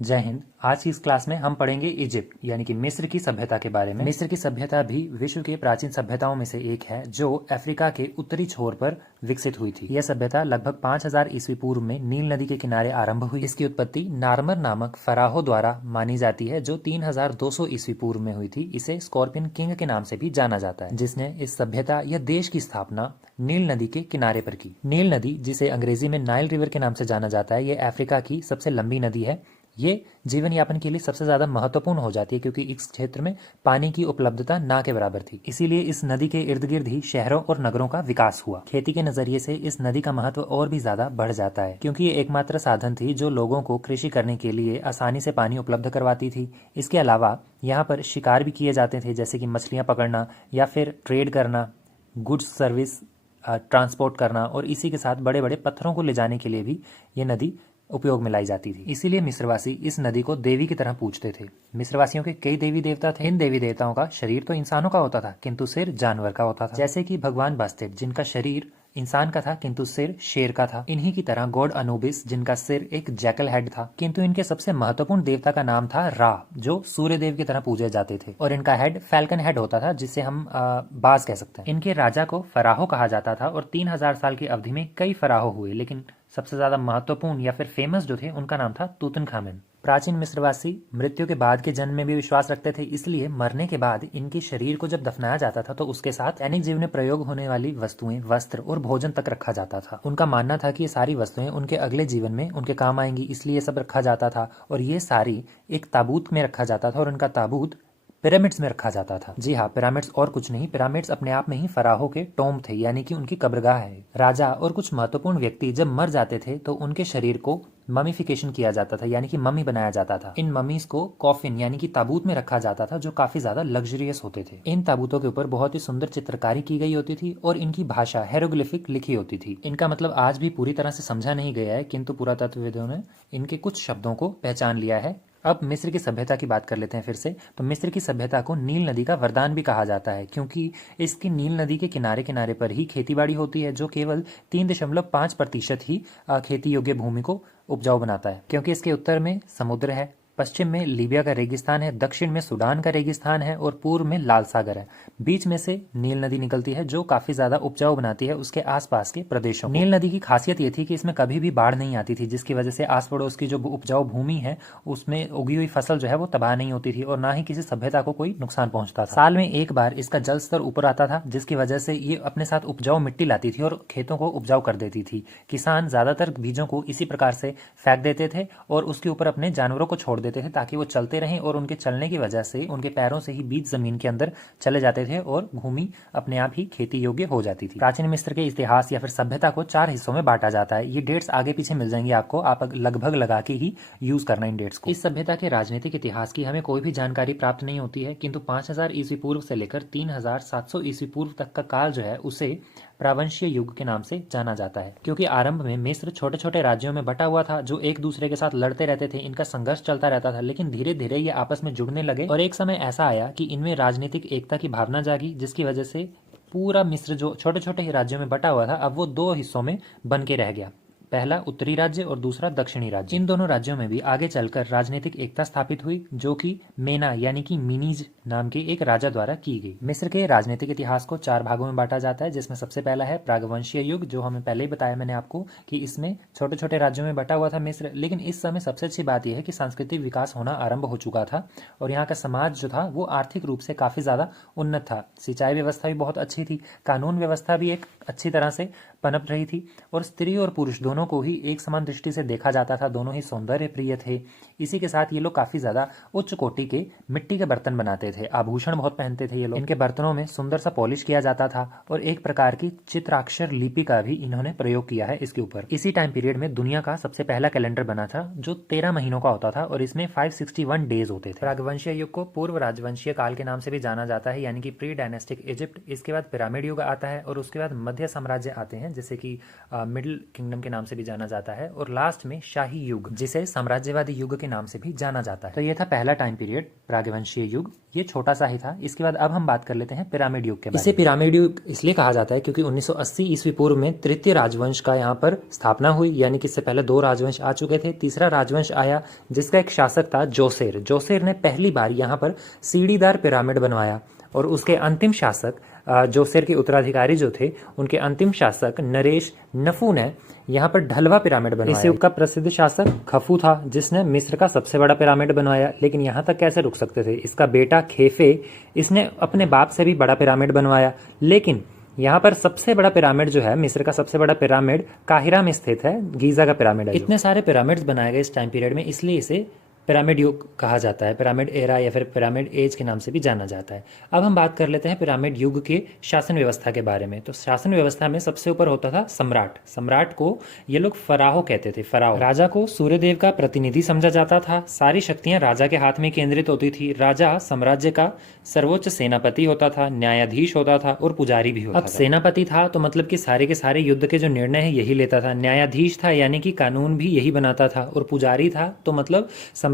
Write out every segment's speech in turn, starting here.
जय हिंद। आज की इस क्लास में हम पढ़ेंगे इजिप्ट यानी कि मिस्र की सभ्यता के बारे में। मिस्र की सभ्यता भी विश्व के प्राचीन सभ्यताओं में से एक है जो अफ्रीका के उत्तरी छोर पर विकसित हुई थी। यह सभ्यता लगभग 5000 ईस्वी पूर्व में नील नदी के किनारे आरंभ हुई। इसकी उत्पत्ति नार्मर नामक फराहो द्वारा मानी जाती है जो 3200 ईस्वी पूर्व में हुई थी। इसे स्कॉर्पियन किंग के नाम से भी जाना जाता है, जिसने इस सभ्यता या देश की स्थापना नील नदी के किनारे पर की। नील नदी, जिसे अंग्रेजी में नाइल रिवर के नाम से जाना जाता है, ये अफ्रीका की सबसे लंबी नदी है। ये जीवन यापन के लिए सबसे ज्यादा महत्वपूर्ण हो जाती है क्योंकि इस क्षेत्र में पानी की उपलब्धता ना के बराबर थी। इसीलिए इस नदी के इर्द गिर्द ही शहरों और नगरों का विकास हुआ। खेती के नजरिए से इस नदी का महत्व और भी ज्यादा बढ़ जाता है क्योंकि ये एकमात्र साधन थी जो लोगों को कृषि करने के लिए आसानी से पानी उपलब्ध करवाती थी। इसके अलावा यहाँ पर शिकार भी किए जाते थे, जैसे कि मछलियां पकड़ना या फिर ट्रेड करना, गुड्स सर्विस ट्रांसपोर्ट करना, और इसी के साथ बड़े बड़े पत्थरों को ले जाने के लिए भी ये नदी उपयोग में लाई जाती थी। इसीलिए मिस्रवासी इस नदी को देवी की तरह पूजते थे। मिस्रवासियों के कई देवी देवता थे। इन देवी देवताओं का शरीर तो इंसानों का होता था किंतु सिर जानवर का होता था, जैसे कि भगवान बास्टेट जिनका शरीर इंसान का था किंतु सिर शेर का था। इन्हीं की तरह गॉड अनुबिस जिनका सिर एक जैकल हेड था, किंतु इनके सबसे महत्वपूर्ण देवता का नाम था रा, जो सूर्य देव की तरह पूजे जाते थे, और इनका हेड फैल्कन हेड होता था जिसे हम बाज कह सकते हैं। इनके राजा को फराहो कहा जाता था और 3000 साल की अवधि में कई फराहो हुए, लेकिन सबसे ज्यादा महत्वपूर्ण या फिर फेमस जो थे उनका नाम था तूतनखामेन। प्राचीन मिस्रवासी मृत्यु के बाद के जन्म में भी विश्वास रखते थे, इसलिए मरने के बाद इनके शरीर को जब दफनाया जाता था तो उसके साथ दैनिक जीवन में प्रयोग होने वाली वस्तुएं, वस्त्र और भोजन तक रखा जाता था। उनका मानना था कि ये सारी वस्तुएं उनके अगले जीवन में उनके काम आएंगी, इसलिए ये सब रखा जाता था। और ये सारी एक ताबूत में रखा जाता था और उनका ताबूत पिरामिड्स में रखा जाता था। जी हाँ, पिरामिड्स और कुछ नहीं, पिरामिड्स अपने आप में ही फराहो के टोम थे, यानी कि उनकी कब्रगाह है। राजा और कुछ महत्वपूर्ण व्यक्ति जब मर जाते थे तो उनके शरीर को ममीफिकेशन किया जाता था, यानी कि मम्मी बनाया जाता था। इन मम्मीज को कॉफिन यानी कि ताबूत में रखा जाता था जो काफी ज्यादा लग्जरियस होते थे। इन ताबूतों के ऊपर बहुत ही सुंदर चित्रकारी की गई होती थी और इनकी भाषा हेरोग्लिफिक लिखी होती थी। इनका मतलब आज भी पूरी तरह से समझा नहीं गया है, किंतु पुरातत्वविदों ने इनके कुछ शब्दों को पहचान लिया है। अब मिस्र की सभ्यता की बात कर लेते हैं फिर से। तो मिस्र की सभ्यता को नील नदी का वरदान भी कहा जाता है क्योंकि इसकी नील नदी के किनारे किनारे पर ही खेतीबाड़ी होती है, जो केवल 3.5% ही खेती योग्य भूमि को उपजाऊ बनाता है, क्योंकि इसके उत्तर में समुद्र है, पश्चिम में लीबिया का रेगिस्तान है, दक्षिण में सूडान का रेगिस्तान है और पूर्व में लाल सागर है। बीच में से नील नदी निकलती है जो काफी ज्यादा उपजाऊ बनाती है उसके आसपास के प्रदेशों को। नील नदी की खासियत ये थी कि इसमें कभी भी बाढ़ नहीं आती थी, जिसकी वजह से आस पड़ोस की जो उपजाऊ भूमि है उसमें उगी हुई फसल जो है वो तबाह नहीं होती थी और ना ही किसी सभ्यता को कोई नुकसान पहुंचता था। साल में एक बार इसका जल स्तर ऊपर आता था, जिसकी वजह से ये अपने साथ उपजाऊ मिट्टी लाती थी और खेतों को उपजाऊ कर देती थी। किसान ज्यादातर बीजों को इसी प्रकार से फेंक देते थे और उसके ऊपर अपने जानवरों को छोड़ देते थे ताकि वो चलते रहें, और उनके चलने की वजह से उनके पैरों से ही बीज जमीन के अंदर चले जाते थे और भूमि अपने आप ही खेती योग्य हो जाती थी। प्राचीन मिस्र के इतिहास या फिर सभ्यता को 4 हिस्सों में बांटा जाता है। ये डेट्स आगे पीछे मिल जाएंगी आपको, आप लगभग लगा के ही यूज करना इन डेट्स को। इस सभ्यता के राजनीतिक इतिहास की हमें कोई भी जानकारी प्राप्त नहीं होती है, किंतु 5000 ईस्वी पूर्व से लेकर 3700 ईस्वी पूर्व तक का काल जो है उसे प्रावंशीय युग के नाम से जाना जाता है, क्योंकि आरंभ में मिस्र छोटे छोटे राज्यों में बटा हुआ था जो एक दूसरे के साथ लड़ते रहते थे। इनका संघर्ष चलता रहता था, लेकिन धीरे धीरे ये आपस में जुड़ने लगे और एक समय ऐसा आया कि इनमें राजनीतिक एकता की भावना जागी, जिसकी वजह से पूरा मिस्र जो छोटे छोटे ही राज्यों में बटा हुआ था अब वो 2 हिस्सों में बन के रह गया, पहला उत्तरी राज्य और दूसरा दक्षिणी राज्य। इन दोनों राज्यों में भी आगे चलकर राजनीतिक एकता स्थापित हुई, जो कि मेना यानी कि मिनीज नाम के एक राजा द्वारा की गई। मिस्र के राजनीतिक इतिहास को 4 भागों में बांटा जाता है, जिसमें सबसे पहला है प्रागवंशीय युग, जो हमें पहले ही बताया मैंने आपको कि इसमें छोटे छोटे राज्यों में बटा हुआ था मिस्र। लेकिन इस समय सबसे अच्छी बात यह है कि सांस्कृतिक विकास होना आरंभ हो चुका था और यहाँ का समाज जो था वो आर्थिक रूप से काफी ज्यादा उन्नत था। सिंचाई व्यवस्था भी बहुत अच्छी थी, कानून व्यवस्था भी एक अच्छी तरह से पनप रही थी और स्त्री और पुरुष दोनों को ही एक समान दृष्टि से देखा जाता था, दोनों ही सौंदर्य प्रिय थे। इसी के साथ ये लोग काफी ज्यादा उच्च कोटि के मिट्टी के बर्तन बनाते थे, आभूषण बहुत पहनते थे ये लोग। इनके बर्तनों में सुंदर सा पॉलिश किया जाता था और एक प्रकार की चित्राक्षर लिपि का भी इन्होंने प्रयोग किया है इसके ऊपर। इसी टाइम पीरियड में दुनिया का सबसे पहला कैलेंडर बना था जो 13 महीनों का होता था और इसमें 561 डेज होते थे। राजवंशीय युग को पूर्व राजवंशीय काल के नाम से भी जाना जाता है, यानी कि प्री डायनेस्टिक इजिप्ट। इसके बाद पिरामिड युग आता है और उसके बाद मध्य प्रांतीय साम्राज्य आते हैं जैसे कि मिडिल किंगडम के नाम से भी जाना जाता है, और लास्ट में शाही युग जिसे साम्राज्यवादी युग के नाम से भी जाना जाता है। तो ये था पहला टाइम पीरियड, प्रागवंशीय युग। ये छोटा सा ही था। इसके बाद अब हम बात कर लेते हैं पिरामिड युग के बारे में। इसे पिरामिड युग इसलिए कहा जाता है क्योंकि 1980 ईस्वी पूर्व में तृतीय राजवंश का यहाँ पर स्थापना हुई, यानी कि इससे पहले 2 राजवंश आ चुके थे। तीसरा राजवंश आया जिसका एक शासक था जोसेर। जोसेर ने पहली बार यहाँ पर सीढ़ीदार पिरामिड बनवाया, और उसके अंतिम शासक जोसेर के उत्तराधिकारी जो थे, उनके अंतिम शासक नरेश नफू ने यहाँ पर ढलवा पिरामिड बनवाया। इस युग का प्रसिद्ध शासक खफू था जिसने मिस्र का सबसे बड़ा पिरामिड बनवाया। लेकिन यहाँ तक कैसे रुक सकते थे, इसका बेटा खेफे, इसने अपने बाप से भी बड़ा पिरामिड बनवाया। लेकिन यहाँ पर सबसे बड़ा पिरामिड जो है, मिस्र का सबसे बड़ा पिरामिड काहिरा में स्थित है, गीजा का पिरामिड है। इतने सारे पिरामिड्स बनाए गए इस टाइम पीरियड में, इसलिए इसे पिरामिड युग कहा जाता है। पिरामिड एरा या फिर पिरामिड एज के नाम से भी जाना जाता है। अब हम बात कर लेते हैं पिरामिड युग के शासन व्यवस्था के बारे में। तो शासन व्यवस्था में सबसे ऊपर होता था सम्राट। सम्राट को ये लोग फराहो कहते थे। फराहो राजा को सूर्यदेव का प्रतिनिधि समझा जाता था। सारी शक्तियां राजा के हाथ में केंद्रित होती थी। राजा साम्राज्य का सर्वोच्च सेनापति होता था, न्यायाधीश होता था और पुजारी भी होता था। अब सेनापति था तो मतलब कि सारे के सारे युद्ध के जो निर्णय है यही लेता था। न्यायाधीश था यानी कि कानून भी यही बनाता था। और पुजारी था तो मतलब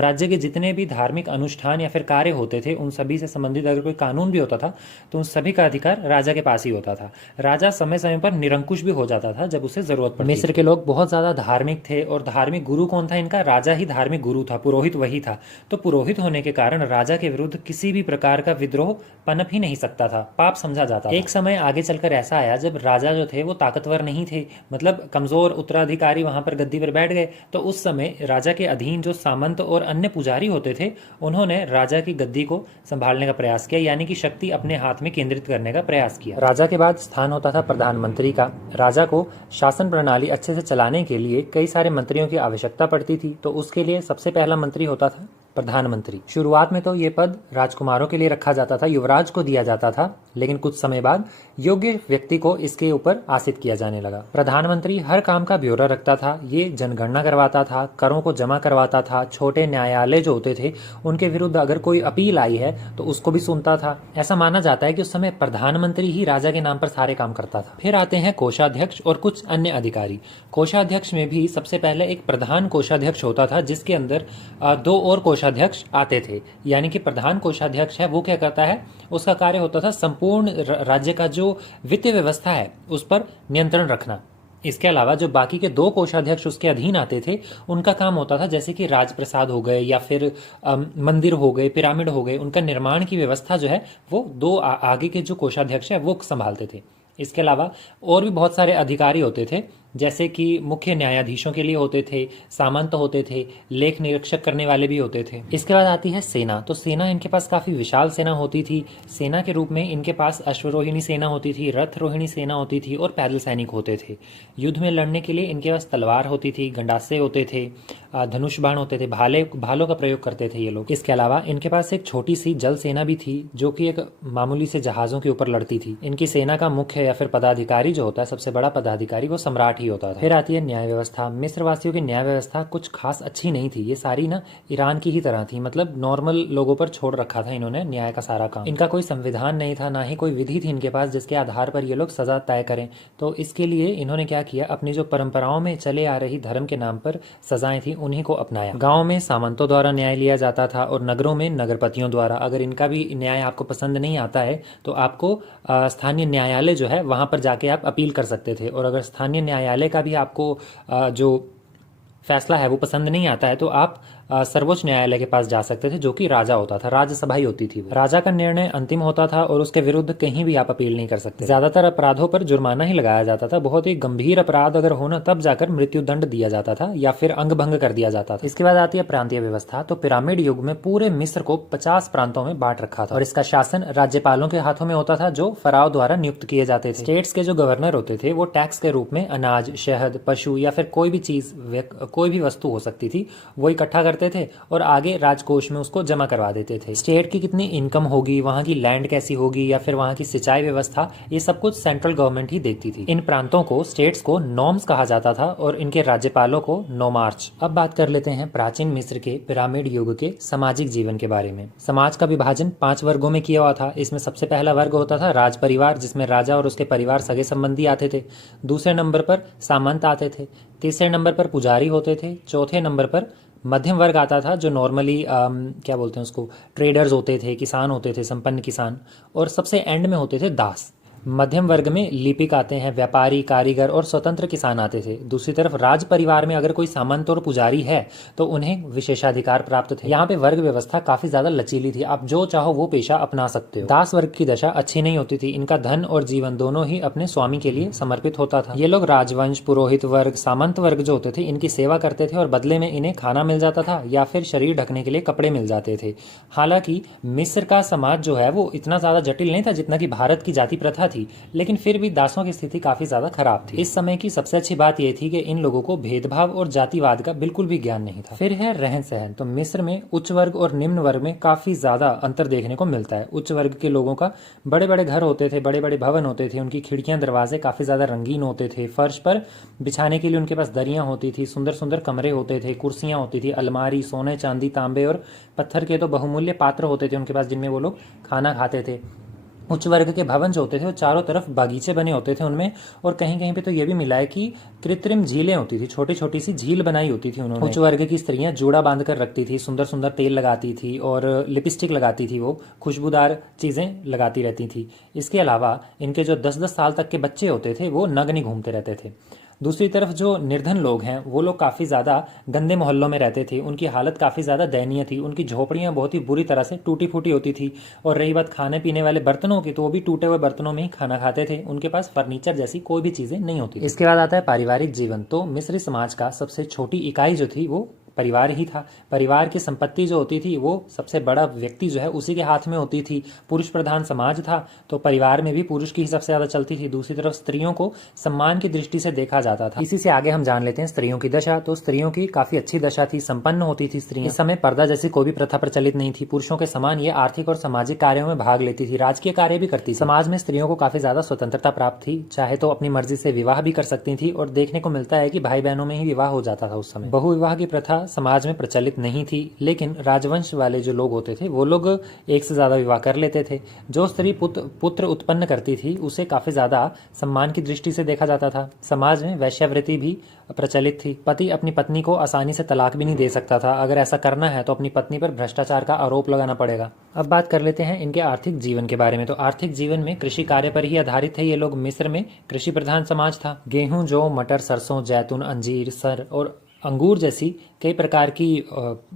राज्य के जितने भी धार्मिक अनुष्ठान या फिर कार्य होते थे उन सभी से संबंधित अगर कोई कानून भी होता था तो उन सभी का अधिकार राजा के पास ही होता था। राजा समय समय पर निरंकुश भी हो जाता था जब उसे जरूरत पड़ती। मिस्र के लोग बहुत ज्यादा धार्मिक थे, और धार्मिक गुरु कौन था इनका? राजा ही धार्मिक गुरु था, पुरोहित वही था। तो पुरोहित होने के कारण राजा के विरुद्ध किसी भी प्रकार का विद्रोह पनप ही नहीं सकता था, पाप समझा जाता था। एक समय आगे चलकर ऐसा आया जब राजा जो थे वो ताकतवर नहीं थे, मतलब कमजोर उत्तराधिकारी वहां पर गद्दी पर बैठ गए। तो उस समय राजा के अधीन जो सामंत और अन्य पुजारी होते थे उन्होंने राजा की गद्दी को संभालने का प्रयास किया, यानी कि शक्ति अपने हाथ में केंद्रित करने का प्रयास किया। राजा के बाद स्थान होता था प्रधानमंत्री का। राजा को शासन प्रणाली अच्छे से चलाने के लिए कई सारे मंत्रियों की आवश्यकता पड़ती थी, तो उसके लिए सबसे पहला मंत्री होता था प्रधानमंत्री। शुरुआत में तो ये पद राजकुमारों के लिए रखा जाता था, युवराज को दिया जाता था, लेकिन कुछ समय बाद योग्य व्यक्ति को इसके ऊपर आसित किया जाने लगा। प्रधानमंत्री हर काम का ब्यौरा रखता था, ये जनगणना करवाता था, करों को जमा करवाता था, छोटे न्यायालय जो होते थे उनके विरुद्ध अगर कोई अपील आई है तो उसको भी सुनता था। ऐसा माना जाता है कि उस समय प्रधानमंत्री ही राजा के नाम पर सारे काम करता था। फिर आते हैं कोषाध्यक्ष और कुछ अन्य अधिकारी। कोषाध्यक्ष में भी सबसे पहले एक प्रधान कोषाध्यक्ष होता था जिसके अंदर 2 और कोषाध्यक्ष आते थे। यानी कि प्रधान कोषाध्यक्ष है वो क्या करता है, उसका कार्य होता था संपूर्ण राज्य का जो वित्तीय व्यवस्था है उस पर नियंत्रण रखना। इसके अलावा जो बाकी के 2 कोषाध्यक्ष उसके अधीन आते थे उनका काम होता था जैसे कि राजप्रसाद हो गए या फिर मंदिर हो गए, पिरामिड हो गए, उनका निर्माण की व्यवस्था जो है वो 2 आगे के जो कोषाध्यक्ष है वो संभालते थे। इसके अलावा और भी बहुत सारे अधिकारी होते थे जैसे कि मुख्य न्यायाधीशों के लिए होते थे, सामंत होते थे, लेख निरीक्षक करने वाले भी होते थे। इसके बाद आती है सेना। तो सेना इनके पास काफी विशाल सेना होती थी। सेना के रूप में इनके पास अश्वरोहिणी सेना होती थी, रथ रोहिणी सेना होती थी और पैदल सैनिक होते थे। युद्ध में लड़ने के लिए इनके पास तलवार होती थी, गंडासे होते थे, धनुष बाण होते थे, भालों का प्रयोग करते थे ये लोग। इसके अलावा इनके पास एक छोटी सी जल सेना भी थी जो कि एक मामूली से जहाजों के ऊपर लड़ती थी। इनकी सेना का मुख्य या फिर पदाधिकारी जो होता है, सबसे बड़ा पदाधिकारी, वो सम्राट ही होता था। फिर आती है न्याय व्यवस्था। मिस्र वासियों की न्याय व्यवस्था कुछ खास अच्छी नहीं थी। ये सारी ना ईरान की ही तरह थी, मतलब नॉर्मल लोगों पर छोड़ रखा था इन्होंने न्याय का सारा काम। इनका कोई संविधान नहीं था, ना ही कोई विधि थी इनके पास जिसके आधार पर ये लोग सजा तय करें। तो इसके लिए इन्होंने क्या किया, अपनी जो परंपराओं में चले आ रही धर्म के नाम पर सजाएं थी उन्हीं को अपनाया। गाँव में सामंतों द्वारा न्याय लिया जाता था और नगरों में नगरपतियों द्वारा। अगर इनका भी न्याय आपको पसंद नहीं आता है तो आपको स्थानीय न्यायालय जो है वहां पर जाके आप अपील कर सकते थे। और अगर स्थानीय न्यायालय का भी आपको जो फैसला है वो पसंद नहीं आता है तो आप सर्वोच्च न्यायालय के पास जा सकते थे जो कि राजा होता था, राज्यसभा ही होती थी। राजा का निर्णय अंतिम होता था और उसके विरुद्ध कहीं भी आप अपील नहीं कर सकते। ज्यादातर अपराधों पर जुर्माना ही लगाया जाता था। बहुत ही गंभीर अपराध अगर होना तब जाकर मृत्यु दंड दिया जाता था या फिर अंग भंग कर दिया जाता था। इसके बाद आती है प्रांतीय व्यवस्था। तो पिरामिड युग में पूरे मिस्र को 50 प्रांतों में बांट रखा था और इसका शासन राज्यपालों के हाथों में होता था जो फराओ द्वारा नियुक्त किए जाते थे। स्टेट्स के जो गवर्नर होते थे वो टैक्स के रूप में अनाज, शहद, पशु या फिर कोई भी चीज, कोई भी वस्तु हो सकती थी, वो इकट्ठा कर करते थे और आगे राजकोष में उसको जमा करवा देते थे। स्टेट की कितनी इनकम होगी, वहाँ की लैंड कैसी होगी या फिर वहाँ की सिंचाई व्यवस्था, ये सब कुछ सेंट्रल गवर्नमेंट ही देखती थी। इन प्रांतों को, स्टेट्स को नॉर्म्स कहा जाता था और इनके राज्यपालों को नोमार्च। अब बात कर लेते हैं प्राचीन मिस्र के पिरामिड युग के सामाजिक जीवन के बारे में। समाज का विभाजन 5 वर्गों में किया हुआ था। इसमें सबसे पहला वर्ग होता था राज परिवार, जिसमें राजा और उसके परिवार सगे संबंधी आते थे। दूसरे नंबर पर सामंत आते थे। तीसरे नंबर पर पुजारी होते थे। चौथे नंबर पर मध्यम वर्ग आता था, जो नॉर्मली क्या बोलते हैं उसको, ट्रेडर्स होते थे, किसान होते थे, संपन्न किसान। और सबसे एंड में होते थे दास। मध्यम वर्ग में लिपिक आते हैं, व्यापारी, कारीगर और स्वतंत्र किसान आते थे। दूसरी तरफ राज परिवार में अगर कोई सामंत और पुजारी है तो उन्हें विशेषाधिकार प्राप्त थे। यहाँ पे वर्ग व्यवस्था काफी ज्यादा लचीली थी, आप जो चाहो वो पेशा अपना सकते हो। दास वर्ग की दशा अच्छी नहीं होती थी। इनका धन और जीवन दोनों ही अपने स्वामी के लिए समर्पित होता था। ये लोग राजवंश, पुरोहित वर्ग, सामंत वर्ग जो होते थे, इनकी सेवा करते थे और बदले में इन्हें खाना मिल जाता था या फिर शरीर ढकने के लिए कपड़े मिल जाते थे। हालांकि मिस्र का समाज जो है वो इतना ज्यादा जटिल नहीं था जितना कि भारत की जाति प्रथा थी, लेकिन फिर भी दासों की स्थिति काफी ज्यादा खराब थी। इस समय की सबसे अच्छी बात यह थी कि इन लोगों को भेदभाव और जातिवाद का बिल्कुल भी ज्ञान नहीं था। फिर है रहन सहन। तो मिस्र में उच्च वर्ग और निम्न वर्ग में काफी ज्यादा अंतर देखने को मिलता है। उच्च वर्ग के लोगों का बड़े बड़े घर होते थे, बड़े बड़े भवन होते थे, उनकी खिड़कियां दरवाजे काफी ज्यादा रंगीन होते थे। फर्श पर बिछाने के लिए उनके पास दरियां होती थी, सुंदर सुंदर कमरे होते थे, कुर्सियां होती थी, अलमारी, सोने चांदी तांबे और पत्थर के तो बहुमूल्य पात्र होते थे उनके पास, जिनमें वो लोग खाना खाते थे। उच्च वर्ग के भवन जो होते थे वो चारों तरफ बागीचे बने होते थे उनमें, और कहीं कहीं पे तो ये भी मिला है कि कृत्रिम झीलें होती थी, छोटी छोटी सी झील बनाई होती थी उन्होंने। उच्च वर्ग की स्त्रियां जूड़ा बांध कर रखती थी, सुंदर सुंदर तेल लगाती थी और लिपस्टिक लगाती थी, वो खुशबूदार चीजें लगाती रहती थी। इसके अलावा इनके जो 10-10 साल तक के बच्चे होते थे वो नग्न घूमते रहते थे। दूसरी तरफ जो निर्धन लोग हैं वो लोग काफ़ी ज़्यादा गंदे मोहल्लों में रहते थे, उनकी हालत काफ़ी ज़्यादा दयनीय थी, उनकी झोपड़ियाँ बहुत ही बुरी तरह से टूटी फूटी होती थी। और रही बात खाने पीने वाले बर्तनों की, तो वो भी टूटे हुए बर्तनों में ही खाना खाते थे, उनके पास फर्नीचर जैसी कोई भी चीज़ें नहीं होती। इसके बाद आता है पारिवारिक जीवन। तो मिस्री समाज का सबसे छोटी इकाई जो थी वो परिवार ही था। परिवार की संपत्ति जो होती थी वो सबसे बड़ा व्यक्ति जो है उसी के हाथ में होती थी। पुरुष प्रधान समाज था तो परिवार में भी पुरुष की ही सबसे ज्यादा चलती थी। दूसरी तरफ स्त्रियों को सम्मान की दृष्टि से देखा जाता था। इसी से आगे हम जान लेते हैं स्त्रियों की दशा। तो स्त्रियों की काफी अच्छी दशा थी, संपन्न होती थी स्त्रियां। इस समय पर्दा जैसी कोई भी प्रथा प्रचलित नहीं थी। पुरुषों के समान ये आर्थिक और सामाजिक कार्यों में भाग लेती थी, राजकीय कार्य भी करती थी। समाज में स्त्रियों को काफी ज्यादा स्वतंत्रता प्राप्त थी, चाहे तो अपनी मर्जी से विवाह भी कर सकती थी, और देखने को मिलता है कि भाई बहनों में ही विवाह हो जाता था उस समय। बहुविवाह की प्रथा समाज में प्रचलित नहीं थी, लेकिन राजवंश वाले जो लोग होते थे वो लोग एक से ज्यादा विवाह कर लेते थे। जो स्त्री पुत्र उत्पन्न करती थी उसे काफी ज्यादा सम्मान की दृष्टि से देखा जाता था। समाज में वैश्यावृत्ति भी प्रचलित थी। पति अपनी पत्नी को आसानी से तलाक भी नहीं दे सकता था। अगर ऐसा करना है तो अपनी पत्नी पर भ्रष्टाचार का आरोप लगाना पड़ेगा। अब बात कर लेते हैं इनके आर्थिक जीवन के बारे में। तो आर्थिक जीवन में कृषि कार्य पर ही आधारित थे ये लोग। मिस्र में कृषि प्रधान समाज था। गेहूं, जौ, मटर, सरसों, जैतून, अंजीर, सर और अंगूर जैसी कई प्रकार की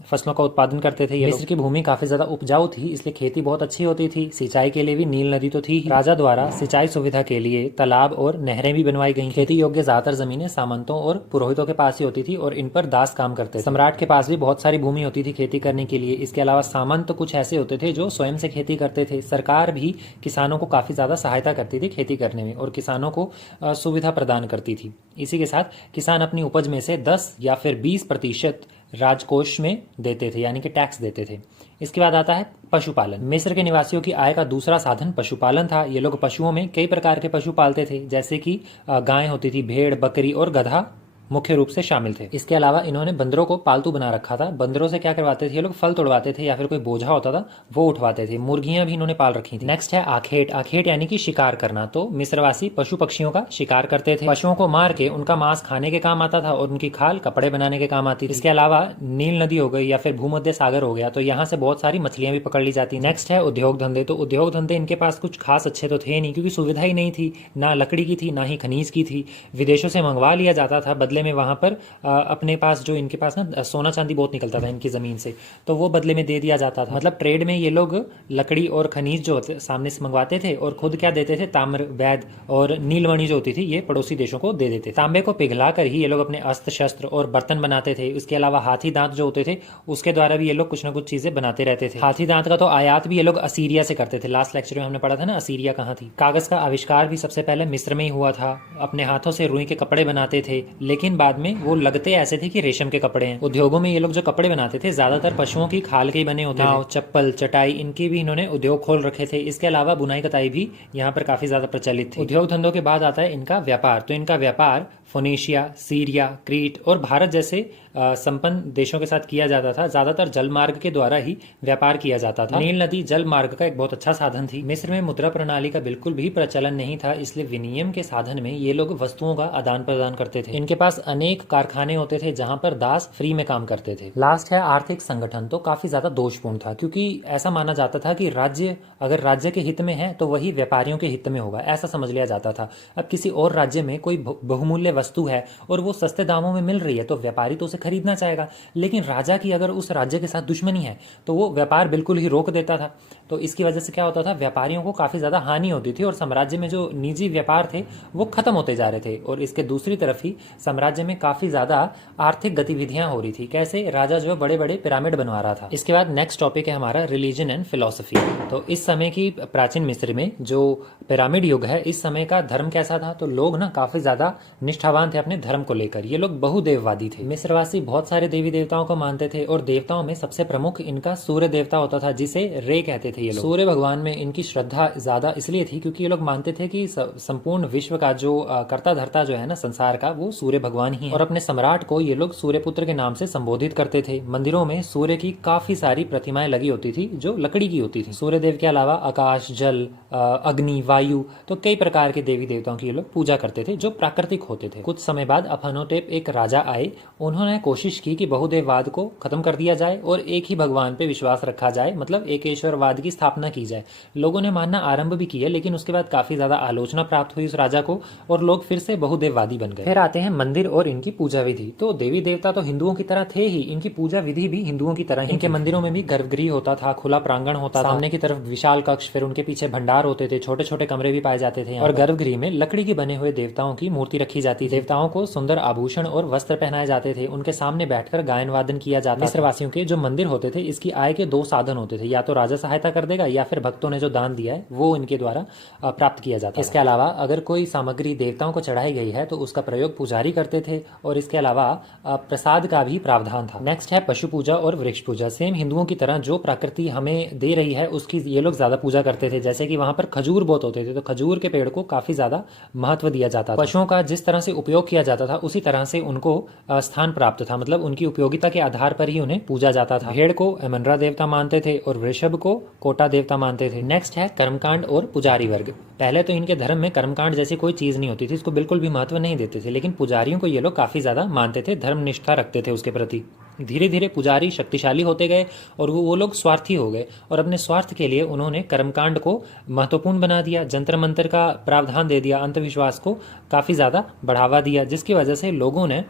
फसलों का उत्पादन करते थे। मिस्र की भूमि काफी ज्यादा उपजाऊ थी, इसलिए खेती बहुत अच्छी होती थी। सिंचाई के लिए भी नील नदी तो थी ही। राजा द्वारा सिंचाई सुविधा के लिए तालाब और नहरें भी बनवाई गई। खेती योग्य ज्यादातर जमीनें सामंतों और पुरोहितों के पास ही होती थी और इन पर दास काम करते थे। सम्राट के पास भी बहुत सारी भूमि होती थी खेती करने के लिए। इसके अलावा सामंत कुछ ऐसे होते थे जो स्वयं से खेती करते थे। सरकार भी किसानों को काफी ज्यादा सहायता करती थी खेती करने में और किसानों को सुविधा प्रदान करती थी। इसी के साथ किसान अपनी उपज में से 10 या फिर 20% राजकोष में देते थे, यानी कि टैक्स देते थे। इसके बाद आता है पशुपालन। मिस्र के निवासियों की आय का दूसरा साधन पशुपालन था। ये लोग पशुओं में कई प्रकार के पशु पालते थे, जैसे कि गाय होती थी, भेड़, बकरी और गधा मुख्य रूप से शामिल थे। इसके अलावा इन्होंने बंदरों को पालतू बना रखा था। बंदरों से क्या करवाते थे ये लोग? फल तोड़वाते थे या फिर कोई बोझा होता था वो उठवाते थे। मुर्गियां भी इन्होंने पाल रखी थी। नेक्स्ट है आखेट। आखेट यानी कि शिकार करना। तो मिस्रवासी पशु पक्षियों का शिकार करते थे। पशुओं को मार के उनका मांस खाने के काम आता था और उनकी खाल कपड़े बनाने के काम आती थी। इसके अलावा नील नदी हो गई या फिर भूमध्य सागर हो गया तो यहाँ से बहुत सारी मछलियां भी पकड़ ली जाती। नेक्स्ट है उद्योग धंधे। तो उद्योग धंधे इनके पास कुछ खास अच्छे तो थे नहीं, क्योंकि सुविधा ही नहीं थी, ना लकड़ी की थी ना ही खनिज की थी। विदेशों से मंगवा लिया जाता था, बदले में वहां पर अपने पास जो इनके पास ना सोना चांदी बहुत निकलता था इनकी जमीन से, तो वो बदले में दे दिया जाता था। मतलब ट्रेड में ये लोग लकड़ी और खनिज जो सामने से मंगवाते थे और खुद क्या देते थे? ताम्र, वैद और नीलमणि जो होती थी ये पड़ोसी देशों को दे देते। तांबे को पिघला कर ही ये लोग अपने अस्त्र शस्त्र और बर्तन बनाते थे। इसके अलावा हाथी दांत जो होते थे उसके द्वारा भी ये लोग कुछ ना कुछ चीजें बनाते रहते थे। हाथी दांत का तो आयात भी ये लोग असीरिया से करते थे। लास्ट लेक्चर में हमने पढ़ा था ना असीरिया कहाँ थी। कागज का आविष्कार भी सबसे पहले मिस्र में ही हुआ था। अपने हाथों से रुई के कपड़े बनाते थे, लेकिन लेकिन बाद में वो लगते ऐसे थे कि रेशम के कपड़े हैं। उद्योगों में ये लोग जो कपड़े बनाते थे ज्यादातर पशुओं की खाल के ही बने होते थे। चप्पल, चटाई, इनके भी इन्होंने उद्योग खोल रखे थे। इसके अलावा बुनाई कताई भी यहाँ पर काफी ज्यादा प्रचलित थी। उद्योग धंधों के बाद आता है इनका व्यापार। तो इनका व्यापार फोनेशिया, सीरिया, क्रीट और भारत जैसे संपन्न देशों के साथ किया जाता था। ज्यादातर जल मार्ग के द्वारा ही व्यापार किया जाता था। नील नदी जल मार्ग का एक बहुत अच्छा साधन थी। मिस्र में मुद्रा प्रणाली का बिल्कुल भी प्रचलन नहीं था, इसलिए विनिमय के साधन में ये लोग वस्तुओं का आदान प्रदान करते थे। इनके पास अनेक कारखाने होते थे जहां पर दास फ्री में काम करते थे। लास्ट है आर्थिक संगठन। तो काफी ज्यादा दोषपूर्ण था, क्योंकि ऐसा माना जाता था कि राज्य अगर राज्य के हित में है तो वही व्यापारियों के हित में होगा, ऐसा समझ लिया जाता था। अब किसी और राज्य में कोई बहुमूल्य वस्तु है और वो सस्ते दामों में मिल रही है तो व्यापारी तो उसे खरीदना चाहेगा, लेकिन राजा की अगर उस राज्य के साथ दुश्मनी है तो वो व्यापार बिल्कुल ही रोक देता था। तो इसकी वजह से क्या होता था, व्यापारियों को काफी ज्यादा हानि होती थी और साम्राज्य में जो निजी व्यापार थे वो खत्म होते जा रहे थे। और इसके दूसरी तरफ ही साम्राज्य में काफी ज्यादा आर्थिक गतिविधियां हो रही थी। कैसे? राजा जो बड़े बड़े पिरामिड बनवा रहा था। इसके बाद नेक्स्ट टॉपिक है हमारा रिलीजन एंड फिलोसफी। तो इस समय की प्राचीन मिस्र में जो पिरामिड युग है, इस समय का धर्म कैसा था? तो लोग ना काफी ज्यादा निष्ठावान थे अपने धर्म को लेकर। ये लोग बहुदेववादी थे। मिस्रवासी बहुत सारे देवी देवताओं को मानते थे और देवताओं में सबसे प्रमुख इनका सूर्य देवता होता था, जिसे रे कहते थे। ये लोग सूर्य भगवान में इनकी श्रद्धा ज्यादा इसलिए थी क्योंकि ये लोग मानते थे कि संपूर्ण विश्व का जो कर्ता धर्ता जो है ना संसार का, वो सूर्य भगवान ही है। और अपने सम्राट को ये लोग सूर्य पुत्र के नाम से संबोधित करते थे। मंदिरों में सूर्य की काफी सारी प्रतिमाएं लगी होती थी जो लकड़ी की होती थी। सूर्य देव के अलावा आकाश, जल, अग्नि, वायु, तो कई प्रकार के देवी देवताओं की ये लोग पूजा करते थे जो प्राकृतिक होते थे। कुछ समय बाद अफनोटेप एक राजा आए। उन्होंने कोशिश की कि बहुदेववाद को खत्म कर दिया जाए और एक ही भगवान पे विश्वास रखा जाए, मतलब एकेश्वरवाद की स्थापना की जाए। लोगों ने मानना आरंभ भी किया, लेकिन उसके बाद काफी ज्यादा आलोचना प्राप्त हुई उस राजा को और लोग फिर से बहुदेववादी बन गए। फिर आते हैं मंदिर और इनकी पूजा विधि। तो देवी देवता तो हिंदुओं की तरह थे ही, इनकी पूजा विधि भी हिंदुओं की तरह ही। इनके मंदिरों में भी गर्भगृह होता था, खुला प्रांगण होता था, सामने की तरफ विशाल कक्ष, फिर उनके पीछे भंडार होते थे, छोटे छोटे कमरे भी पाए जाते थे। और गर्भगृह में लकड़ी के बने हुए देवताओं की मूर्ति रखी जाती थी। देवताओं को सुंदर आभूषण और वस्त्र पहनाए जाते थे। उनके सामने बैठकर गायन वादन किया जाता था। मिस्रवासियों के जो मंदिर होते थे, इसकी आय के दो साधन होते थे, या तो राजा सहायता कर देगा या फिर भक्तों ने जो दान दिया है वो इनके द्वारा प्राप्त किया जाता है। इसके अलावा अगर कोई सामग्री देवताओं को चढ़ाई गई है तो उसका प्रयोग पुजारी करते थे और इसके अलावा प्रसाद का भी प्रावधान था। नेक्स्ट है पशु पूजा और वृक्ष पूजा। सेम हिंदुओं की तरह जो प्रकृति हमें दे रही है उसकी ये लोग ज्यादा पूजा करते थे। जैसे कि वहां पर खजूर बहुत होते थे तो खजूर के पेड़ को काफी ज्यादा महत्व दिया जाता था। पशुओं का जिस तरह से उपयोग किया जाता था उसी तरह से उनको स्थान प्राप्त था, मतलब उनकी उपयोगिता के आधार पर ही उन्हें पूजा जाता था। भेड़ को एमनरा देवता मानते थे और वृषभ को कोटा देवता मानते थे। नेक्स्ट है कर्मकांड और पुजारी वर्ग। पहले तो इनके धर्म में कर्मकांड जैसी कोई चीज नहीं होती थी, इसको बिल्कुल भी महत्व नहीं देते थे, लेकिन पुजारियों को ये लोग काफी ज्यादा मानते थे, धर्म निष्ठा रखते थे उसके प्रति। धीरे धीरे पुजारी शक्तिशाली होते गए और वो लोग स्वार्थी हो गए और अपने स्वार्थ के लिए उन्होंने कर्मकांड को महत्वपूर्ण बना दिया, जंतर मंतर का प्रावधान दे दिया, अंधविश्वास को काफी ज्यादा बढ़ावा दिया, जिसकी वजह से लोगों ने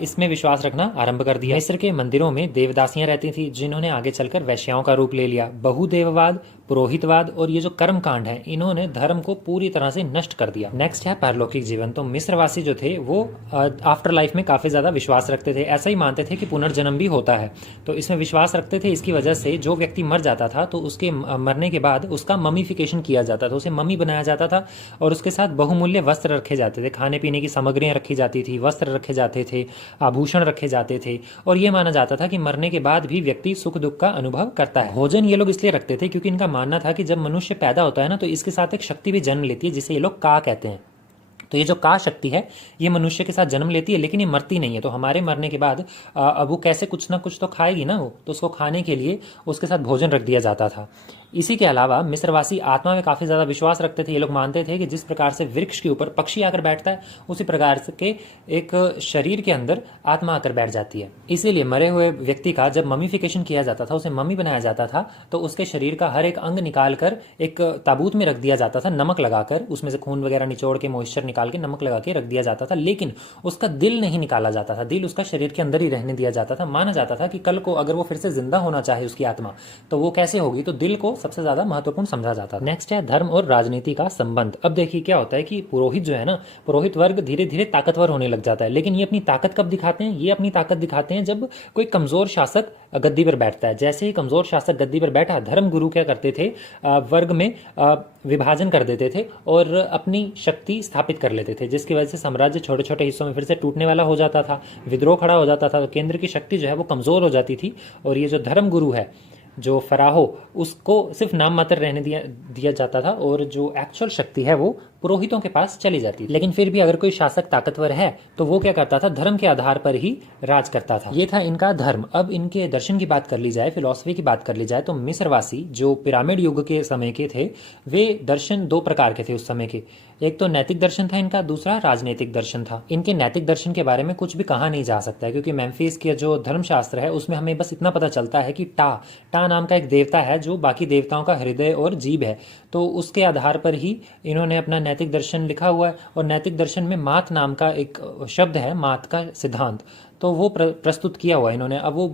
इसमें विश्वास रखना आरंभ कर दिया। मिस्र के मंदिरों में देवदासियां रहती थी जिन्होंने आगे चलकर वैश्याओं का रूप ले लिया। बहुदेववाद, पुरोहितवाद और ये जो कर्मकांड है इन्होंने धर्म को पूरी तरह से नष्ट कर दिया। नेक्स्ट है पारलौकिक जीवन। तो मिस्रवासी जो थे वो आफ्टर लाइफ में काफी ज्यादा विश्वास रखते थे। ऐसा ही मानते थे कि पुनर्जन्म भी होता है, तो इसमें विश्वास रखते थे। इसकी वजह से जो व्यक्ति मर जाता था तो उसके मरने के बाद उसका ममीफिकेशन किया जाता था, उसे मम्मी बनाया जाता था और उसके साथ बहुमूल्य वस्त्र रखे जाते थे, खाने पीने की सामग्रियां रखी जाती थी, वस्त्र रखे जाते थे, आभूषण रखे जाते थे और ये माना जाता था कि मरने के बाद भी व्यक्ति सुख दुख का अनुभव करता है। भोजन ये लोग इसलिए रखते थे क्योंकि इनका मानना था कि जब मनुष्य पैदा होता है ना तो इसके साथ एक शक्ति भी जन्म लेती है जिसे ये लोग का कहते हैं। तो ये जो का शक्ति है ये मनुष्य के साथ जन्म लेती है लेकिन ये मरती नहीं है। तो हमारे मरने के बाद अब वो कैसे कुछ ना कुछ तो खाएगी ना, वो तो उसको खाने के लिए उसके साथ भोजन रख दिया जाता था। इसी के अलावा मिस्रवासी आत्मा में काफी ज्यादा विश्वास रखते थे। ये लोग मानते थे कि जिस प्रकार से वृक्ष के ऊपर पक्षी आकर बैठता है उसी प्रकार के एक शरीर के अंदर आत्मा आकर बैठ जाती है। इसीलिए मरे हुए व्यक्ति का जब ममीफिकेशन किया जाता था, उसे मम्मी बनाया जाता था, तो उसके शरीर का हर एक अंग निकाल कर एक ताबूत में रख दिया जाता था, नमक लगाकर, उसमें से खून वगैरह निचोड़ के मॉइस्चर निकाल के नमक लगा के रख दिया जाता था। लेकिन उसका दिल नहीं निकाला जाता था, दिल उसका शरीर के अंदर ही रहने दिया जाता था। माना जाता था कि कल को अगर वो फिर से जिंदा होना चाहे उसकी आत्मा, तो वो कैसे होगी, तो दिल को सबसे ज्यादा महत्वपूर्ण समझा जाता था। नेक्स्ट है धर्म और राजनीति का संबंध। अब देखिए क्या होता है कि पुरोहित जो है ना, पुरोहित वर्ग धीरे धीरे ताकतवर होने लग जाता है, लेकिन ये अपनी ताकत कब दिखाते हैं? ये अपनी ताकत दिखाते हैं जब कोई कमजोर शासक गद्दी पर बैठता है। जैसे ही कमजोर शासक गद्दी पर बैठा, धर्म गुरु क्या करते थे, वर्ग में विभाजन कर देते थे और अपनी शक्ति स्थापित कर लेते थे, जिसकी वजह से साम्राज्य छोटे छोटे हिस्सों में फिर से टूटने वाला हो जाता था, विद्रोह खड़ा हो जाता था, तो केंद्र की शक्ति जो है वो कमजोर हो जाती थी। और ये जो धर्म गुरु है, जो फराहो, उसको सिर्फ नाम मात्र रहने दिया जाता था और जो एक्चुअल शक्ति है वो पुरोहितों के पास चली जाती थी। लेकिन फिर भी अगर कोई शासक ताकतवर है तो वो क्या करता था, धर्म के आधार पर ही राज करता था। ये था इनका धर्म। अब इनके दर्शन की बात कर ली जाए, फिलॉसफी की बात कर ली जाए, तो मिस्रवासी जो पिरामिड युग के समय के थे, वे दर्शन दो प्रकार के थे उस समय के। एक तो नैतिक दर्शन था इनका, दूसरा राजनीतिक दर्शन था। इनके नैतिक दर्शन के बारे में कुछ भी कहा नहीं जा सकता है, क्योंकि मेम्फिस के जो धर्मशास्त्र है उसमें हमें बस इतना पता चलता है कि टा नाम का एक देवता है जो बाकी देवताओं का हृदय और जीभ है, तो उसके आधार पर ही इन्होंने अपना नैतिक दर्शन लिखा हुआ है। और नैतिक दर्शन में मात नाम का एक शब्द है, मात का सिद्धांत, तो वो प्रस्तुत किया हुआ है इन्होंने। अब वो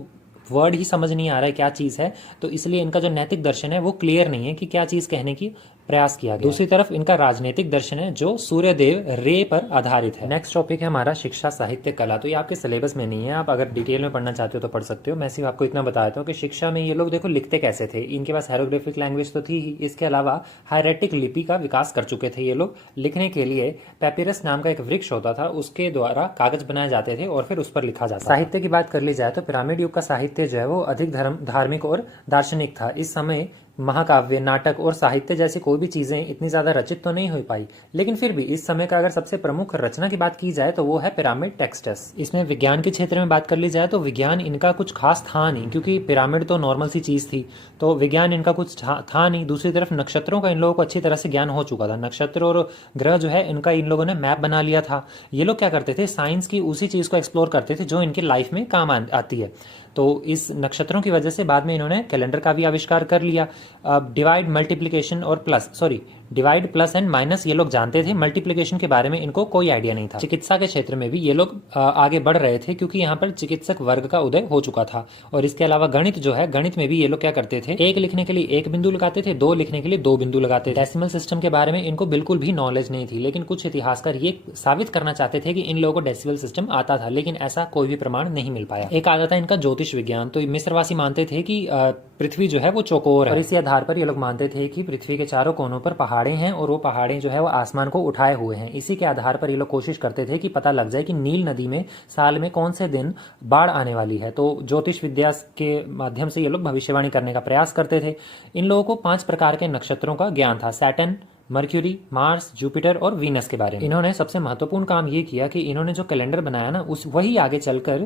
वर्ड ही समझ नहीं आ रहा है क्या चीज़ है, तो इसलिए इनका जो नैतिक दर्शन है वो क्लियर नहीं है कि क्या चीज़ कहने की प्रयास किया गया। दूसरी तरफ इनका राजनीतिक दर्शन है जो सूर्यदेव रे पर आधारित है। नेक्स्ट टॉपिक है हमारा शिक्षा, साहित्य, कला। तो ये आपके सिलेबस में नहीं है, आप अगर डिटेल में पढ़ना चाहते हो तो पढ़ सकते हो। मैं सिर्फ आपको इतना बता देता हूँ कि शिक्षा में ये लोग देखो लिखते कैसे थे। इनके पास हेरोग्राफिक लैंग्वेज तो थी ही, इसके अलावा हायरेटिक लिपि का विकास कर चुके थे ये लोग। लिखने के लिए पेपिरस नाम का एक वृक्ष होता था, उसके द्वारा कागज बनाए जाते थे और फिर उस पर लिखा जाता था। साहित्य की बात कर ली जाए तो पिरामिड युग का साहित्य जो है वो अधिक धार्मिक और दार्शनिक था। इस समय महाकाव्य, नाटक और साहित्य जैसी कोई भी चीजें इतनी ज्यादा रचित तो नहीं हो पाई, लेकिन फिर भी इस समय का अगर सबसे प्रमुख रचना की बात की जाए तो वो है पिरामिड टेक्स्टस। इसमें विज्ञान के क्षेत्र में बात कर ली जाए तो विज्ञान इनका कुछ खास था नहीं, क्योंकि पिरामिड तो नॉर्मल सी चीज थी, तो विज्ञान इनका कुछ था नहीं। दूसरी तरफ नक्षत्रों का इन लोगों को अच्छी तरह से ज्ञान हो चुका था। नक्षत्र और ग्रह जो है इनका इन लोगों ने मैप बना लिया था। ये लोग क्या करते थे, साइंस की उसी चीज को एक्सप्लोर करते थे जो इनकी लाइफ में काम आती है। तो इस नक्षत्रों की वजह से बाद में इन्होंने कैलेंडर का भी आविष्कार कर लिया। डिवाइड, मल्टीप्लिकेशन और डिवाइड, प्लस एंड माइनस ये लोग जानते थे। मल्टीप्लिकेशन के बारे में इनको कोई आइडिया नहीं था। चिकित्सा के क्षेत्र में भी ये लोग आगे बढ़ रहे थे, क्योंकि यहाँ पर चिकित्सक वर्ग का उदय हो चुका था। और इसके अलावा गणित जो है, गणित में भी ये लोग क्या करते थे, एक लिखने के लिए एक बिंदु लगाते थे, दो लिखने के लिए दो बिंदु लगाते थे। डेसिमल सिस्टम के बारे में इनको बिल्कुल भी नॉलेज नहीं थी, लेकिन कुछ इतिहासकार ये साबित करना चाहते थे कि इन लोगों को डेसिमल सिस्टम आता था, लेकिन ऐसा कोई भी प्रमाण नहीं मिल पाया। एक आता था इनका ज्योतिष विज्ञान। तो मिस्रवासी मानते थे कि पृथ्वी जो है वो चौकोर है, और इसी आधार पर ये लोग मानते थे कि पृथ्वी के चारों कोनों पर पहाड़े हैं और वो पहाड़े जो है वो आसमान को उठाए हुए हैं। इसी के आधार पर ये लोग कोशिश करते थे कि पता लग जाए कि नील नदी में साल में कौन से दिन बाढ़ आने वाली है। तो ज्योतिष विद्या के माध्यम से ये लोग भविष्यवाणी करने का प्रयास करते थे। इन लोगों को 5 प्रकार के नक्षत्रों का ज्ञान था, सैटर्न, मर्क्यूरी, मार्स, जुपिटर और वीनस के बारे में। इन्होंने सबसे महत्वपूर्ण काम ये किया कि इन्होंने जो कैलेंडर बनाया ना, वही आगे चलकर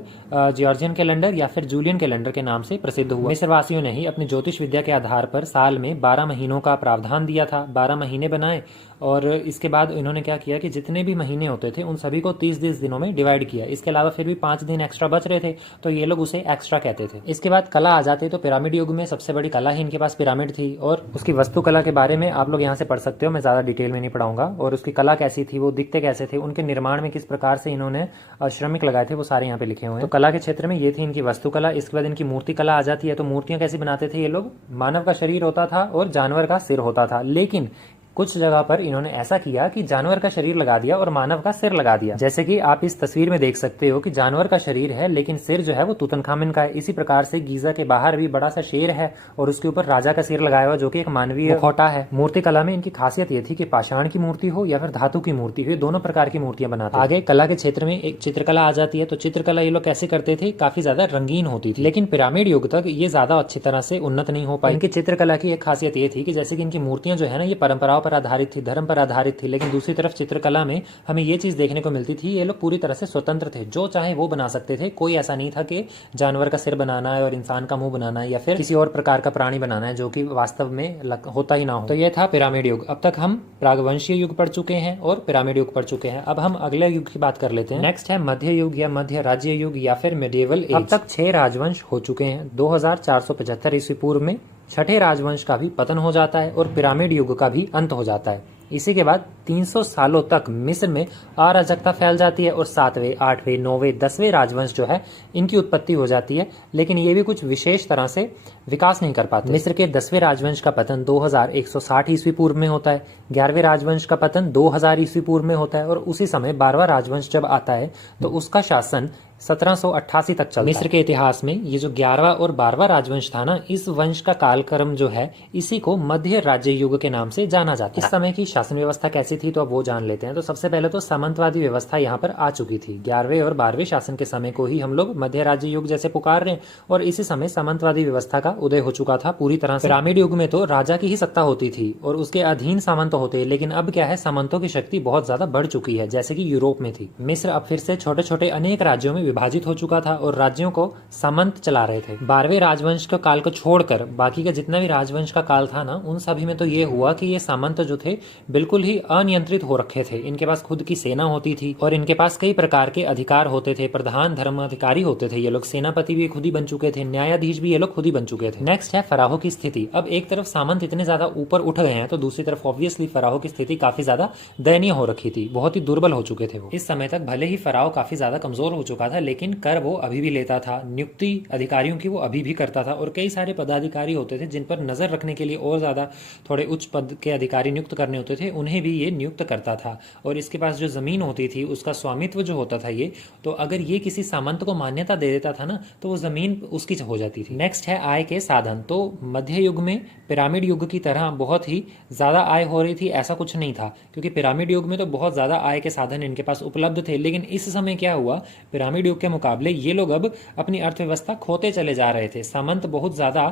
जॉर्जियन कैलेंडर या फिर जूलियन कैलेंडर के नाम से प्रसिद्ध हुआ। मिस्रवासियों ने ही अपनी ज्योतिष विद्या के आधार पर साल में 12 महीनों का प्रावधान दिया था, 12 महीने बनाए, और इसके बाद इन्होंने क्या किया कि जितने भी महीने होते थे उन सभी को 30-30 दिनों में डिवाइड किया। इसके अलावा फिर भी 5 दिन एक्स्ट्रा बच रहे थे, तो ये लोग उसे एक्स्ट्रा कहते थे। इसके बाद कला आ जाती, तो पिरामिड युग में सबसे बड़ी कला ही इनके पास पिरामिड थी, और उसकी वास्तुकला के बारे में आप लोग यहाँ से पढ़ सकते हो, मैं ज्यादा डिटेल में नहीं पढ़ाऊंगा। और उसकी कला कैसी थी, वो दिखते कैसे थे, उनके निर्माण में किस प्रकार से इन्होंने श्रमिक लगाए थे, वो सारे यहाँ पे लिखे हुए हैं। तो कला के क्षेत्र में ये थी इनकी वास्तुकला। इसके बाद इनकी मूर्ति कला आ जाती है। तो मूर्तियां कैसी बनाते थे ये लोग, मानव का शरीर होता था और जानवर का सिर होता था, लेकिन कुछ जगह पर इन्होंने ऐसा किया कि जानवर का शरीर लगा दिया और मानव का सिर लगा दिया। जैसे कि आप इस तस्वीर में देख सकते हो कि जानवर का शरीर है, लेकिन सिर जो है वो तुतनखामेन का है। इसी प्रकार से गीजा के बाहर भी बड़ा सा शेर है और उसके ऊपर राजा का सिर लगाया हुआ, जो कि एक मानवीय मुखौटा है। मूर्ति कला में इनकी खासियत ये थी कि पाषाण की मूर्ति हो या फिर धातु की मूर्ति हो, दोनों प्रकार की मूर्तियां बनाते। आगे कला के क्षेत्र में एक चित्रकला आ जाती है। तो चित्रकला ये लोग कैसे करते थे, काफी ज्यादा रंगीन होती थी, लेकिन पिरामिड युग तक ये ज्यादा अच्छी तरह से उन्नत नहीं हो पाई। इनकी चित्रकला की एक खासियत ये थी कि जैसे कि इनकी मूर्तियां जो है ना, ये परंपराओं पर आधारित थी, धर्म पर आधारित थी, लेकिन दूसरी तरफ चित्रकला में हमें ये चीज देखने को मिलती थी, ये लोग पूरी तरह से स्वतंत्र थे, जो चाहे वो बना सकते थे। कोई ऐसा नहीं था कि जानवर का सिर बनाना है और इंसान का मुंह बनाना है या फिर किसी और प्रकार का प्राणी बनाना है, जो कि वास्तव में होता ही ना हो। तो ये था पिरामिड युग। अब तक हम प्रागवंशीय युग पढ़ चुके हैं और पिरामिड युग पढ़ चुके हैं। अब हम अगले युग की बात कर लेते हैं। नेक्स्ट है मध्य युग या मध्य राज्य युग या फिर मिडिएवल एज। अब तक 6 राजवंश हो चुके हैं। 2475 ईस्वी पूर्व में छठे राजवंश का भी पतन हो जाता है और पिरामिड युग का भी अंत हो जाता है। इसी के बाद 300 सालों तक मिस्र में अराजकता फैल जाती है और 7वें, 8वें, 9वें, 10वें राजवंश जो है इनकी उत्पत्ति हो जाती है, लेकिन ये भी कुछ विशेष तरह से विकास नहीं कर पाते। मिस्र के 10वें राजवंश का पतन 2160 ईस्वी पूर्व में होता है, 11वें राजवंश का पतन 2000 ईस्वी पूर्व में होता है और उसी समय 12वां राजवंश जब आता है तो उसका शासन 1788 तक चलता है। मिस्र के इतिहास में ये जो 11वां और 12वां राजवंश था ना, इस वंश का कालक्रम जो है इसी को मध्य राज्य युग के नाम से जाना जाता है। इस समय की शासन व्यवस्था कैसी थी तो अब वो जान लेते हैं। तो सबसे पहले तो सामंतवादी व्यवस्था यहाँ पर आ चुकी थी। 11वें और 12वें शासन के समय को ही हम लोग मध्य राज्य युग जैसे पुकार रहे हैं और इसी समय सामंतवादी व्यवस्था का उदय हो चुका था पूरी तरह से। पिरामिड युग में तो राजा की ही सत्ता होती थी और उसके अधीन सामंत होते, लेकिन अब क्या है, सामंतों की शक्ति बहुत ज्यादा बढ़ चुकी है जैसे कि यूरोप में थी। मिस्र अब फिर से छोटे छोटे अनेक राज्यों में विभाजित हो चुका था और राज्यों को सामंत चला रहे थे। 12वें राजवंश का काल को छोड़कर बाकी का जितना भी राजवंश का काल था ना, उन सभी में तो ये हुआ कि ये सामंत जो थे बिल्कुल ही अनियंत्रित हो रखे थे। इनके पास खुद की सेना होती थी और इनके पास कई प्रकार के अधिकार होते थे। प्रधान धर्माधिकारी होते थे ये लोग, सेनापति भी खुद ही बन चुके थे, न्यायाधीश भी ये लोग खुद ही बन चुके थे। नेक्स्ट है फराहो की स्थिति। अब एक तरफ सामंत इतने ज्यादा ऊपर उठ गए हैं तो दूसरी तरफ ऑब्वियसली फराहो की स्थिति काफी ज्यादा दयनीय हो रखी थी, बहुत ही दुर्बल हो चुके थे वो। इस समय तक भले ही फराहो काफी ज्यादा कमजोर हो चुका था, लेकिन कर वो अभी भी लेता था, नियुक्ति अधिकारियों की वो अभी भी करता था और कई सारे पदाधिकारी होते थे जिन पर नजर रखने के लिए और ज्यादा थोड़े उच्च पद के अधिकारी नियुक्त करने होते थे, उन्हें भी ये नियुक्त करता था। और इसके पास जो जमीन होती थी उसका स्वामित्व जो होता था ये, तो अगर ये किसी सामंत को मान्यता दे देता था ना तो वो जमीन उसकी हो जाती थी। नेक्स्ट है आय के साधन। तो मध्य युग में पिरामिड युग की तरह बहुत ही ज्यादा आय हो रही थी ऐसा कुछ नहीं था, क्योंकि पिरामिड युग में तो बहुत ज्यादा आय के साधन इनके पास उपलब्ध थे। लेकिन इस समय क्या हुआ, पिरामिड युग के मुकाबले ये लोग अब अपनी अर्थव्यवस्था खोते चले जा रहे थे। सामंत बहुत ज्यादा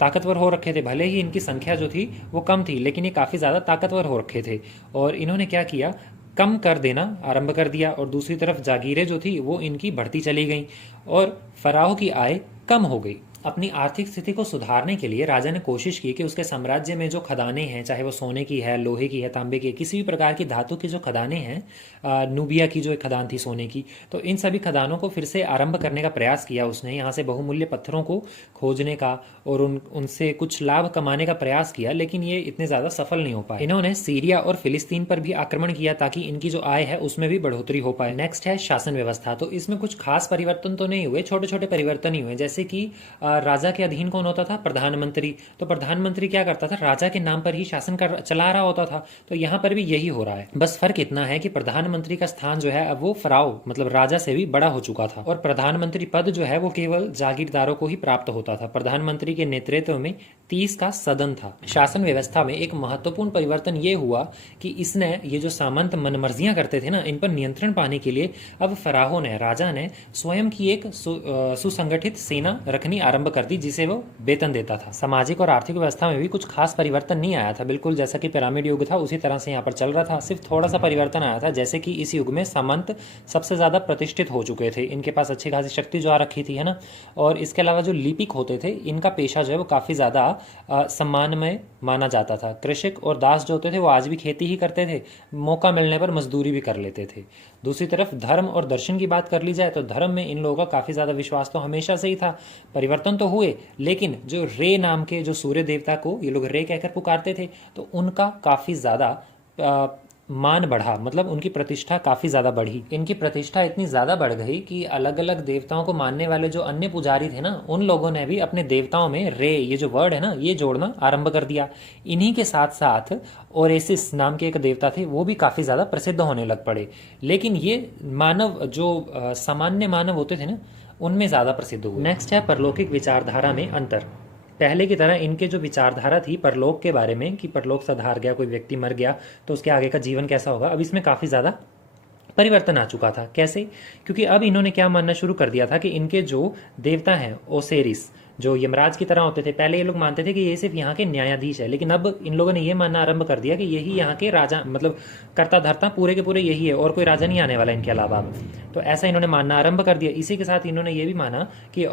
ताकतवर हो रखे थे, भले ही इनकी संख्या जो थी वो कम थी, लेकिन ये काफी ज्यादा ताकतवर हो रखे थे। और इन्होंने क्या किया, कम कर देना आरंभ कर दिया और दूसरी तरफ जागीरें जो थी वो इनकी बढ़ती चली गई और फराहो की आय कम हो गई। अपनी आर्थिक स्थिति को सुधारने के लिए राजा ने कोशिश की कि उसके साम्राज्य में जो खदानें हैं, चाहे वो सोने की है, लोहे की है, तांबे की है, किसी भी प्रकार की धातु की जो खदानें हैं, नूबिया की जो एक खदान थी सोने की, तो इन सभी खदानों को फिर से आरंभ करने का प्रयास किया उसने। यहाँ से बहुमूल्य पत्थरों को खोजने का और उनसे कुछ लाभ कमाने का प्रयास किया, लेकिन ये इतने ज्यादा सफल नहीं हो पाए। इन्होंने सीरिया और फिलिस्तीन पर भी आक्रमण किया ताकि इनकी जो आय है उसमें भी बढ़ोतरी हो पाए। नेक्स्ट है शासन व्यवस्था। तो इसमें कुछ खास परिवर्तन तो नहीं हुए, छोटे छोटे परिवर्तन ही हुए। जैसे कि राजा के अधीन कौन होता था, प्रधानमंत्री। तो प्रधानमंत्री क्या करता था, राजा के नाम पर ही शासन चला रहा होता था। तो यहाँ पर भी यही हो रहा है, बस फर्क इतना है कि प्रधानमंत्री का स्थान जो है अब वो फराव मतलब राजा से भी बड़ा हो चुका था और प्रधानमंत्री पद जो है वो केवल जागीरदारों को ही प्राप्त होता था। प्रधानमंत्री के नेतृत्व में 30 का सदन था। शासन व्यवस्था में एक महत्वपूर्ण परिवर्तन ये हुआ कि इसने ये जो सामंत मनमर्जियां करते थे ना, इन पर नियंत्रण पाने के लिए अब फराहो ने, राजा ने स्वयं की एक सुसंगठित सेना रखनी आरंभ कर दी जिसे वो वेतन देता था। सामाजिक और आर्थिक व्यवस्था में भी कुछ खास परिवर्तन नहीं आया था, बिल्कुल जैसा कि पिरामिड युग था उसी तरह से यहाँ पर चल रहा था। सिर्फ थोड़ा सा परिवर्तन आया था, जैसे कि इस युग में सामंत सबसे ज्यादा प्रतिष्ठित हो चुके थे, इनके पास अच्छी खासी शक्ति जो आ रखी थी, है ना। और इसके अलावा जो लिपिक होते थे इनका पेशा जो है वो काफी ज्यादा सम्मानमय माना जाता था। कृषक और दास जो होते थे वो आज भी खेती ही करते थे, मौका मिलने पर मजदूरी भी कर लेते थे। दूसरी तरफ धर्म और दर्शन की बात कर ली जाए तो धर्म में इन लोगों का काफी ज्यादा विश्वास तो हमेशा से ही था। परिवर्तन तो हुए, लेकिन जो रे नाम के जो सूर्य देवता को ये लोग रे कहकर पुकारते थे, तो उनका काफी ज्यादा मान बढ़ा, मतलब उनकी प्रतिष्ठा काफी ज्यादा बढ़ी। इनकी प्रतिष्ठा इतनी ज्यादा बढ़ गई कि अलग अलग देवताओं को मानने वाले जो अन्य पुजारी थे ना, उन लोगों ने भी अपने देवताओं में रे ये जो वर्ड है ना ये जोड़ना आरंभ कर दिया। इन्हीं के साथ साथ ओरेसिस नाम के एक देवता थे, वो भी काफी ज्यादा प्रसिद्ध होने लग पड़े। लेकिन ये मानव जो सामान्य मानव होते थे ना, उनमें ज्यादा प्रसिद्ध हुए। नेक्स्ट है परलौकिक विचारधारा में अंतर। पहले की तरह इनके जो विचारधारा थी परलोक के बारे में कि परलोक से धार गया, कोई व्यक्ति मर गया तो उसके आगे का जीवन कैसा होगा, अब इसमें काफी ज्यादा परिवर्तन आ चुका था। कैसे? क्योंकि अब इन्होंने क्या मानना शुरू कर दिया था कि इनके जो देवता हैं ओसेरिस, जो यमराज की तरह होते थे, पहले ये लोग मानते थे कि ये सिर्फ यहाँ के न्यायाधीश है, लेकिन अब इन लोगों ने ये मानना आरंभ कर दिया कि यही यहाँ के राजा, मतलब कर्ता धर्ता पूरे के पूरे यही है और कोई राजा नहीं आने वाला इनके अलावा। तो ऐसा इन्होंने मानना आरंभ कर दिया। इसी के साथ इन्होंने ये भी माना कि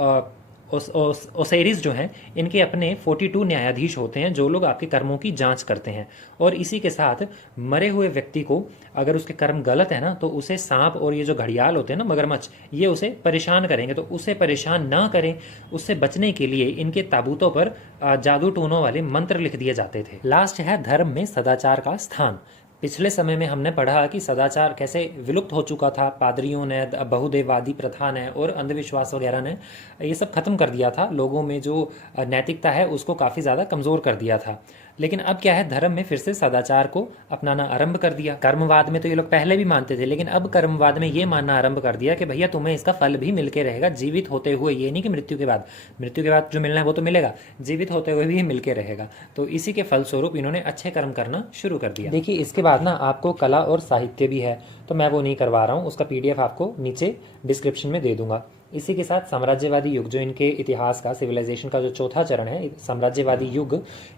ओसेरिस जो हैं इनके अपने 42 न्यायाधीश होते हैं जो लोग आपके कर्मों की जांच करते हैं। और इसी के साथ मरे हुए व्यक्ति को अगर उसके कर्म गलत है ना, तो उसे सांप और ये जो घड़ियाल होते हैं ना, मगरमच्छ, ये उसे परेशान करेंगे, तो उसे परेशान ना करें, उससे बचने के लिए इनके ताबूतों पर जादू टूनों वाले मंत्र लिख दिए जाते थे। लास्ट है धर्म में सदाचार का स्थान। पिछले समय में हमने पढ़ा कि सदाचार कैसे विलुप्त हो चुका था, पादरियों ने, बहुदेववादी प्रथा ने और अंधविश्वास वगैरह ने ये सब खत्म कर दिया था, लोगों में जो नैतिकता है उसको काफ़ी ज़्यादा कमज़ोर कर दिया था। लेकिन अब क्या है, धर्म में फिर से सदाचार को अपनाना आरंभ कर दिया। कर्मवाद में तो ये लोग पहले भी मानते थे, लेकिन अब कर्मवाद में ये मानना आरंभ कर दिया कि भैया तुम्हें इसका फल भी मिलके रहेगा जीवित होते हुए, ये नहीं कि मृत्यु के बाद। मृत्यु के बाद जो मिलना है वो तो मिलेगा, जीवित होते हुए भी मिलके रहेगा। तो इसी के फलस्वरूप इन्होंने अच्छे कर्म करना शुरू कर दिया। देखिए इसके बाद ना आपको कला और साहित्य भी है, तो मैं वो नहीं करवा रहा हूँ, उसका PDF आपको नीचे डिस्क्रिप्शन में दे दूंगा। इसी के साथ साम्राज्यवादी युग, जो इनके इतिहास का, सिविलाइजेशन का जो चौथा चरण है, साम्राज्यवादी युग,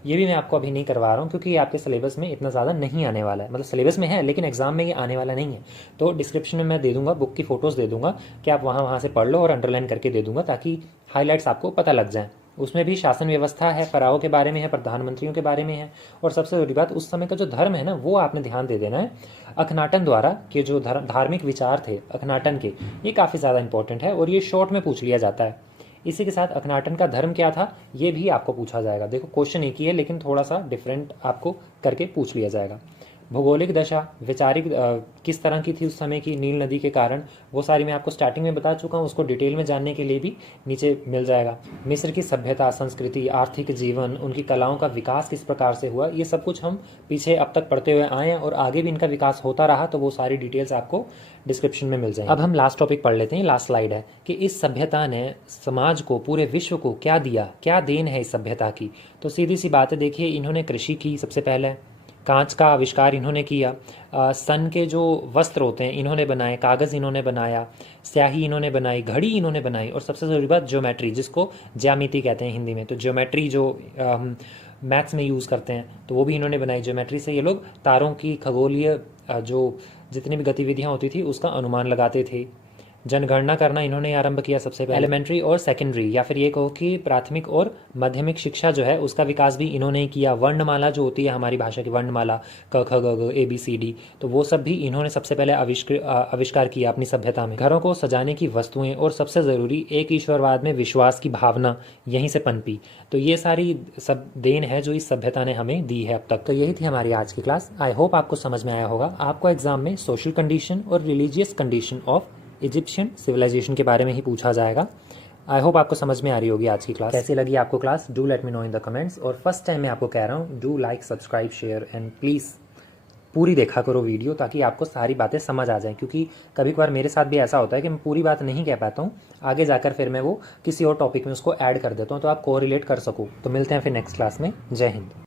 ये भी मैं आपको अभी नहीं करवा रहा हूँ क्योंकि ये आपके सिलेबस में इतना ज़्यादा नहीं आने वाला है। मतलब सिलेबस में है लेकिन एग्जाम में ये आने वाला नहीं है। तो डिस्क्रिप्शन में मैं दे दूंगा, बुक की फ़ोटोज़ दे दूंगा कि आप वहाँ से पढ़ लो, और अंडरलाइन करके दे दूंगा ताकि हाईलाइट्स आपको पता लग जाएँ। उसमें भी शासन व्यवस्था है, फराओं के बारे में है, प्रधानमंत्रियों के बारे में है, और सबसे बड़ी बात उस समय का जो धर्म है ना वो आपने ध्यान दे देना है। अखनाटन द्वारा के जो धार्मिक विचार थे अखनाटन के, ये काफ़ी ज़्यादा इंपॉर्टेंट है और ये शॉर्ट में पूछ लिया जाता है। इसी के साथ अखनाटन का धर्म क्या था ये भी आपको पूछा जाएगा। देखो क्वेश्चन एक ही है लेकिन थोड़ा सा डिफरेंट आपको करके पूछ लिया जाएगा। भौगोलिक दशा, वैचारिक किस तरह की थी उस समय की नील नदी के कारण, वो सारी मैं आपको स्टार्टिंग में बता चुका हूँ, उसको डिटेल में जानने के लिए भी नीचे मिल जाएगा। मिस्र की सभ्यता, संस्कृति, आर्थिक जीवन, उनकी कलाओं का विकास किस प्रकार से हुआ, ये सब कुछ हम पीछे अब तक पढ़ते हुए आए हैं और आगे भी इनका विकास होता रहा, तो वो सारी डिटेल्स आपको डिस्क्रिप्शन में मिल जाएंगी। अब हम लास्ट टॉपिक पढ़ लेते हैं, लास्ट स्लाइड है कि इस सभ्यता ने समाज को, पूरे विश्व को क्या दिया, क्या देन है इस सभ्यता की। तो सीधी सी बात है, देखिए इन्होंने कृषि की सबसे पहले, कांच का आविष्कार इन्होंने किया, सन के जो वस्त्र होते हैं इन्होंने बनाए, कागज़ इन्होंने बनाया, स्याही इन्होंने बनाई, घड़ी इन्होंने बनाई, और सबसे ज़रूरी बात ज्योमेट्री, जिसको ज्यामिति कहते हैं हिंदी में। तो ज्योमेट्री जो हम मैथ्स में यूज़ करते हैं तो वो भी इन्होंने बनाई। ज्योमेट्री से ये लोग तारों की खगोलीय जो जितनी भी गतिविधियाँ होती थी उसका अनुमान लगाते थे। जनगणना करना इन्होंने आरंभ किया सबसे पहले। एलिमेंट्री और सेकेंडरी, या फिर ये कहो कि प्राथमिक और माध्यमिक शिक्षा जो है उसका विकास भी इन्होंने ही किया। वर्णमाला जो होती है हमारी भाषा की वर्णमाला, क ख ग घ ABCD, तो वो सब भी इन्होंने सबसे पहले आविष्कार किया अपनी सभ्यता में। घरों को सजाने की वस्तुएं, और सबसे ज़रूरी एक ईश्वरवाद में विश्वास की भावना यहीं से पनपी। तो ये सारी सब देन है जो इस सभ्यता ने हमें दी है अब तक। तो यही थी हमारी आज की क्लास। आई होप आपको समझ में आया होगा। आपको एग्जाम में सोशल कंडीशन और religious condition of Egyptian civilisation के बारे में ही पूछा जाएगा। आई होप आपको समझ में आ रही होगी आज की क्लास। कैसी लगी आपको class, do let me know in the comments. और फर्स्ट टाइम मैं आपको कह रहा हूँ, do like, subscribe, share and please पूरी देखा करो वीडियो, ताकि आपको सारी बातें समझ आ जाएं। क्योंकि कभी कभार मेरे साथ भी ऐसा होता है कि मैं पूरी बात नहीं कह पाता हूँ, आगे जाकर फिर मैं वो किसी और टॉपिक में उसको ऐड कर देता हूँ तो आप कोरिलेट कर सको। तो मिलते हैं फिर नेक्स्ट क्लास में। जय हिंद।